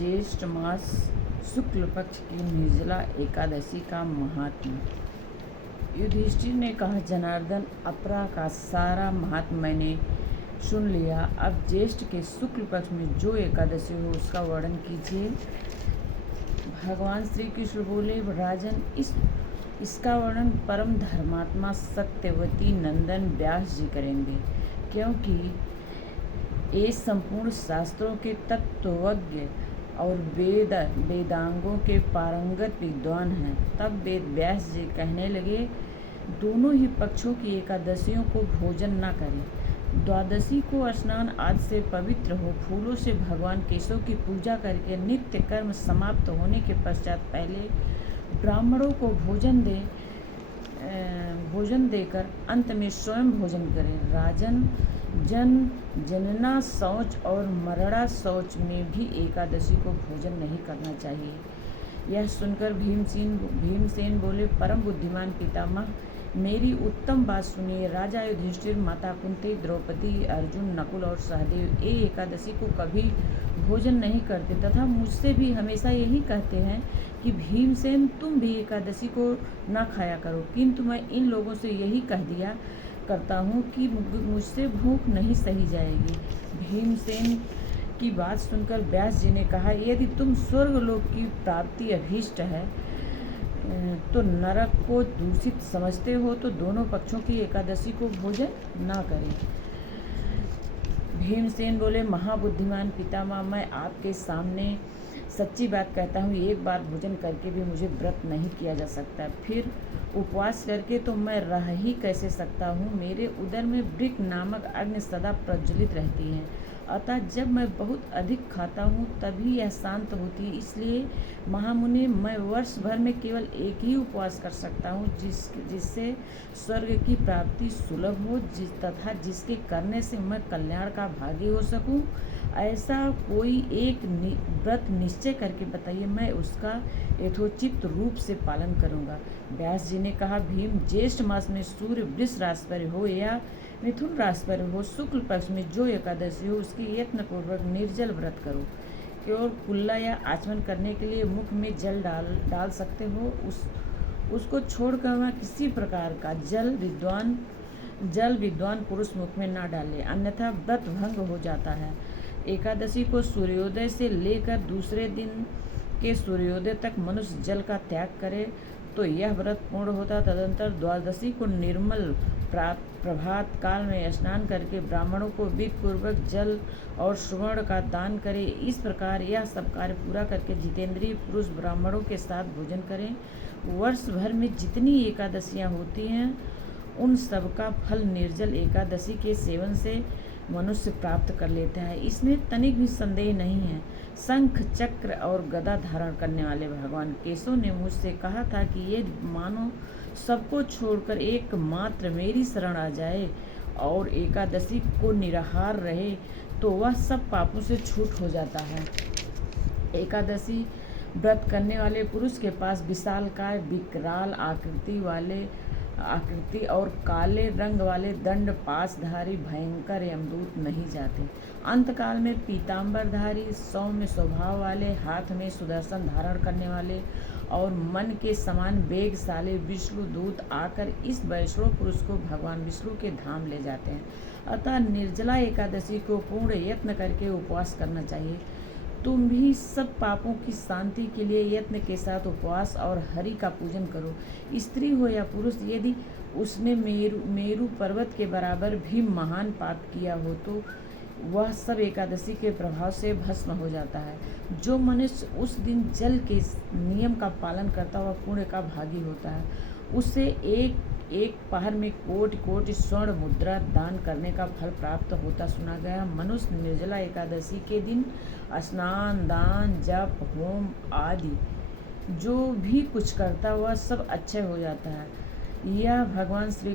ज्येष्ठ मास शुक्ल पक्ष की निर्जला एकादशी का महात्म्य। युधिष्ठिर ने कहा, जनार्दन, अपरा का सारा महात्म्य मैंने सुन लिया। अब ज्येष्ठ के शुक्ल पक्ष में जो एकादशी हो उसका वर्णन कीजिए। भगवान श्री कृष्ण बोले, राजन, इसका वर्णन परम धर्मात्मा सत्यवती नंदन व्यास जी करेंगे, क्योंकि ये संपूर्ण शास्त्रों के तत्वज्ञ और वेदांगों के पारंगत विद्वान हैं। तब वेद व्यास जी कहने लगे, दोनों ही पक्षों की एकादशियों को भोजन न करें। द्वादशी को स्नान आदि से पवित्र हो, फूलों से भगवान केशव की पूजा करके नित्य कर्म समाप्त होने के पश्चात पहले ब्राह्मणों को भोजन देकर अंत में स्वयं भोजन करें। राजन, जनना शौच और मरणा शौच में भी एकादशी को भोजन नहीं करना चाहिए। यह सुनकर भीमसेन बोले, परम बुद्धिमान पितामह, मेरी उत्तम बात सुनिए। राजा युधिष्ठिर, माता कुंती, द्रौपदी, अर्जुन, नकुल और सहदेव ये एकादशी को कभी भोजन नहीं करते तथा मुझसे भी हमेशा यही कहते हैं कि भीमसेन, तुम भी एकादशी को न खाया करो, किंतु मैं इन लोगों से यही कह दिया करता हूँ कि मुझसे भूख नहीं सही जाएगी। भीमसेन की बात सुनकर व्यास जी ने कहा, यदि तुम स्वर्गलोक की प्राप्ति अभीष्ट है तो नरक को दूषित समझते हो तो दोनों पक्षों की एकादशी को भोजन ना करें। भीमसेन बोले, महाबुद्धिमान पितामह, मैं आपके सामने सच्ची बात कहता हूँ, एक बार भोजन करके भी मुझे व्रत नहीं किया जा सकता, फिर उपवास करके तो मैं रह ही कैसे सकता हूँ। मेरे उदर में वृक्क नामक अग्नि सदा प्रज्वलित रहती है, अतः जब मैं बहुत अधिक खाता हूँ तभी यह शांत होती है। इसलिए महामुनि, मैं वर्ष भर में केवल एक ही उपवास कर सकता हूँ जिससे स्वर्ग की प्राप्ति सुलभ हो, तथा जिसके करने से मैं कल्याण का भागी हो सकूँ। ऐसा कोई एक व्रत निश्चय करके बताइए, मैं उसका यथोचित रूप से पालन करूँगा। व्यास जी ने कहा, भीम, ज्येष्ठ मास में सूर्य वृष राशि पर हो या मिथुन राशि पर हो, शुक्ल पक्ष में जो एकादशी हो उसकी यत्नपूर्वक निर्जल व्रत करो। केवल कुल्ला या आचमन करने के लिए मुख में जल डाल सकते हो, उसको छोड़कर वह किसी प्रकार का जल विद्वान पुरुष मुख में न डाले, अन्यथा व्रत भंग हो जाता है। एकादशी को सूर्योदय से लेकर दूसरे दिन के सूर्योदय तक मनुष्य जल का त्याग करे तो यह व्रत पूर्ण होता। तदंतर द्वादशी को निर्मल प्रभात काल में स्नान करके ब्राह्मणों को विधिपूर्वक जल और सुवर्ण का दान करे। इस प्रकार यह सब कार्य पूरा करके जितेंद्रिय पुरुष ब्राह्मणों के साथ भोजन करें। वर्ष भर में जितनी एकादशियाँ होती हैं उन सब का फल निर्जल एकादशी के सेवन से मनुष्य प्राप्त कर लेता है, इसमें तनिक भी संदेह नहीं है। शंख, चक्र और गदा धारण करने वाले भगवान केशव ने मुझसे कहा था कि ये मानो सबको छोड़कर एकमात्र मेरी शरण आ जाए और एकादशी को निराहार रहे तो वह सब पापों से छूट हो जाता है। एकादशी व्रत करने वाले पुरुष के पास विशालकाय, विकराल आकृति और काले रंग वाले दंड पाशधारी भयंकर यमदूत नहीं जाते। अंतकाल में पीताम्बरधारी, सौम्य स्वभाव वाले, हाथ में सुदर्शन धारण करने वाले और मन के समान वेगशाली विष्णु दूत आकर इस वैष्णव पुरुष को भगवान विष्णु के धाम ले जाते हैं। अतः निर्जला एकादशी को पूर्ण यत्न करके उपवास करना चाहिए। तुम भी सब पापों की शांति के लिए यत्न के साथ उपवास और हरि का पूजन करो। स्त्री हो या पुरुष, यदि उसने मेरु पर्वत के बराबर भी महान पाप किया हो तो वह सब एकादशी के प्रभाव से भस्म हो जाता है। जो मनुष्य उस दिन जल के नियम का पालन करता हुआ पुण्य का भागी होता है, उससे एक पहर में कोटि स्वर्ण मुद्रा दान करने का फल प्राप्त होता सुना गया। मनुष्य निर्जला एकादशी के दिन स्नान, दान, जप, होम आदि जो भी कुछ करता वह सब अच्छे हो जाता है। यह भगवान श्री